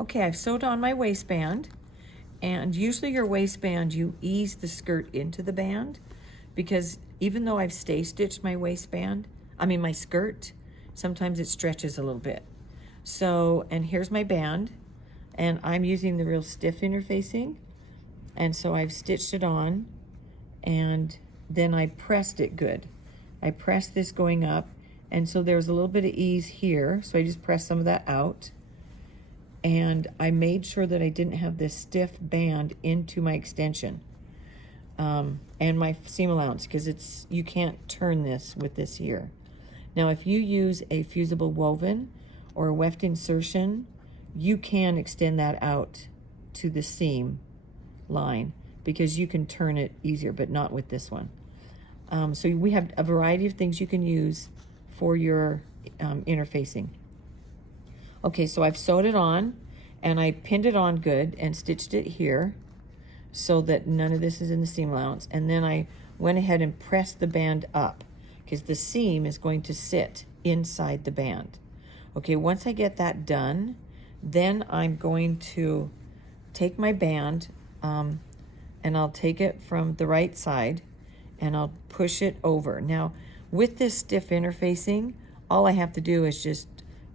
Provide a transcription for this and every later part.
Okay, I've sewed on my waistband, and usually your waistband, you ease the skirt into the band, because even though I've stay stitched my my skirt, sometimes it stretches a little bit. So, and here's my band, and I'm using the real stiff interfacing, and so I've stitched it on, and then I pressed it good. I pressed this going up, and so there's a little bit of ease here, so I just pressed some of that out. And I made sure that I didn't have this stiff band into my extension and my seam allowance, because you can't turn this with this here. Now, if you use a fusible woven or a weft insertion, you can extend that out to the seam line, because you can turn it easier, but not with this one. So we have a variety of things you can use for your interfacing. Okay, so I've sewed it on, and I pinned it on good and stitched it here so that none of this is in the seam allowance. And then I went ahead and pressed the band up, because the seam is going to sit inside the band. Okay, once I get that done, then I'm going to take my band and I'll take it from the right side and I'll push it over. Now, with this stiff interfacing, all I have to do is just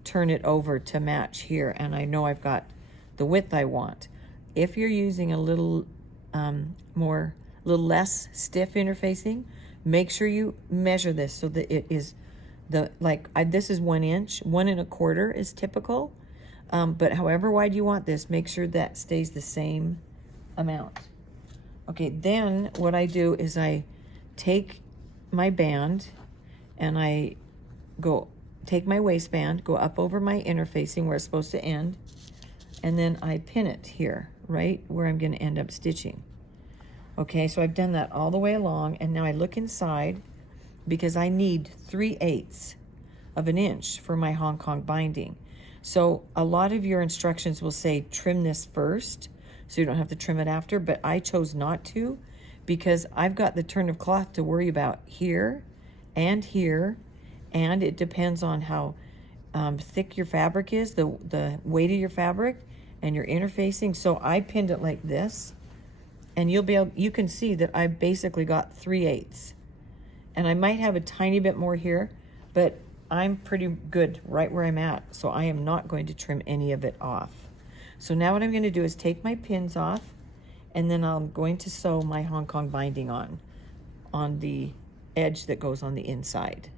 turn it over to match here, and I know I've got the width I want. If you're using a little less stiff interfacing, make sure you measure this so that it is this is 1 inch, 1 1/4 is typical, but however wide you want this, make sure that stays the same amount. Okay, then what I do is I take my band and I take my waistband, go up over my interfacing where it's supposed to end, and then I pin it here, right where I'm going to end up stitching. Okay, so I've done that all the way along, and now I look inside, because I need 3/8 of an inch for my Hong Kong binding. So a lot of your instructions will say trim this first, so you don't have to trim it after, but I chose not to, because I've got the turn of cloth to worry about here, and it depends on how thick your fabric is, the weight of your fabric and your interfacing. So I pinned it like this, and you can see that I basically got 3/8, and I might have a tiny bit more here, but I'm pretty good right where I'm at, so I am not going to trim any of it off. So now what I'm going to do is take my pins off, and then I'm going to sew my Hong Kong binding on the edge that goes on the inside.